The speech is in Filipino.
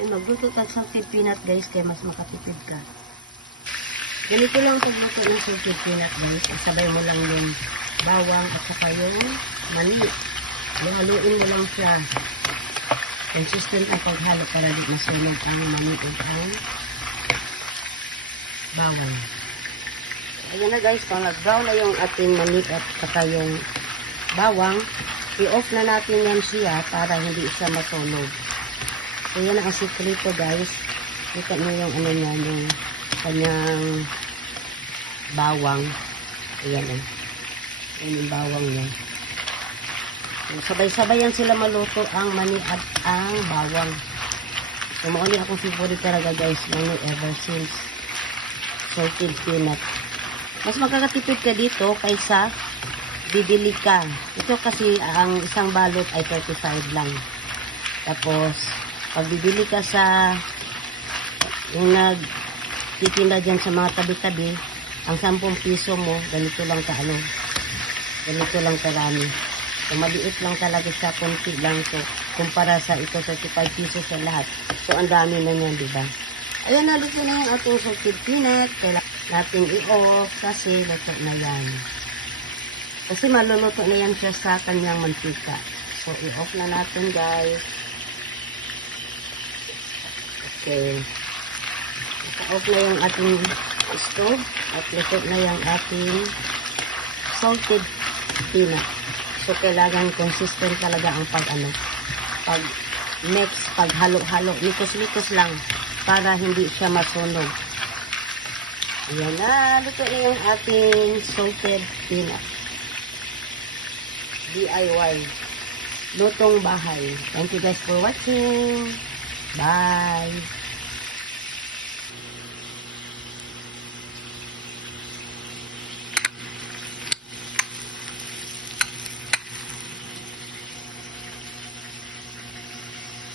Magluto tag salted peanut guys, kaya mas makatipid ka. Ganito lang pagluto ng salted peanut guys. Isabay mo lang yung bawang at saka yung mani. Haluin mo lang siya. Consistent ang paghalo para di masunog ang mani at ang bawang. Ayan na guys, pag nag-brown na yung ating mani at saka yung bawang, i-off na natin yan siya para hindi siya masunog. So yan ang sikreto guys. Kita nyo yung ano niya, yung kanyang bawang. Ayan eh. Ayan yung bawang niya. So, sabay-sabay yan sila maluto ang mani at ang bawang. So mauni akong favorite talaga guys, mani ever since salted peanut. Mas magkakatipid ka dito kaysa bibili ka. Ito kasi ang isang balot ay 35 lang. Tapos, pag bibili ka sa yung nagtitinda dyan sa mga tabi-tabi, ang 10 piso mo, ganito lang ano, ganito lang karami. So, maliit lang talaga siya, konti lang. So, kumpara sa ito, 35 piso sa lahat. So, ang dami na yan, diba? Ayan, naluto na yung ating salted peanut. Kailangan natin i-off kasi luto na yan. Kasi maluluto na yan siya sa kanyang mantika. So, i-off na natin guys. Okay. Naka-off na yung ating stove at luto na yung ating salted peanut. So, kailangan consistent talaga ang pag mix, pag halo-halo. Likos-likos lang para hindi siya masunog. Ayan na, luto na yung ating salted peanut. DIY. Lutong bahay. Thank you guys for watching. Bye.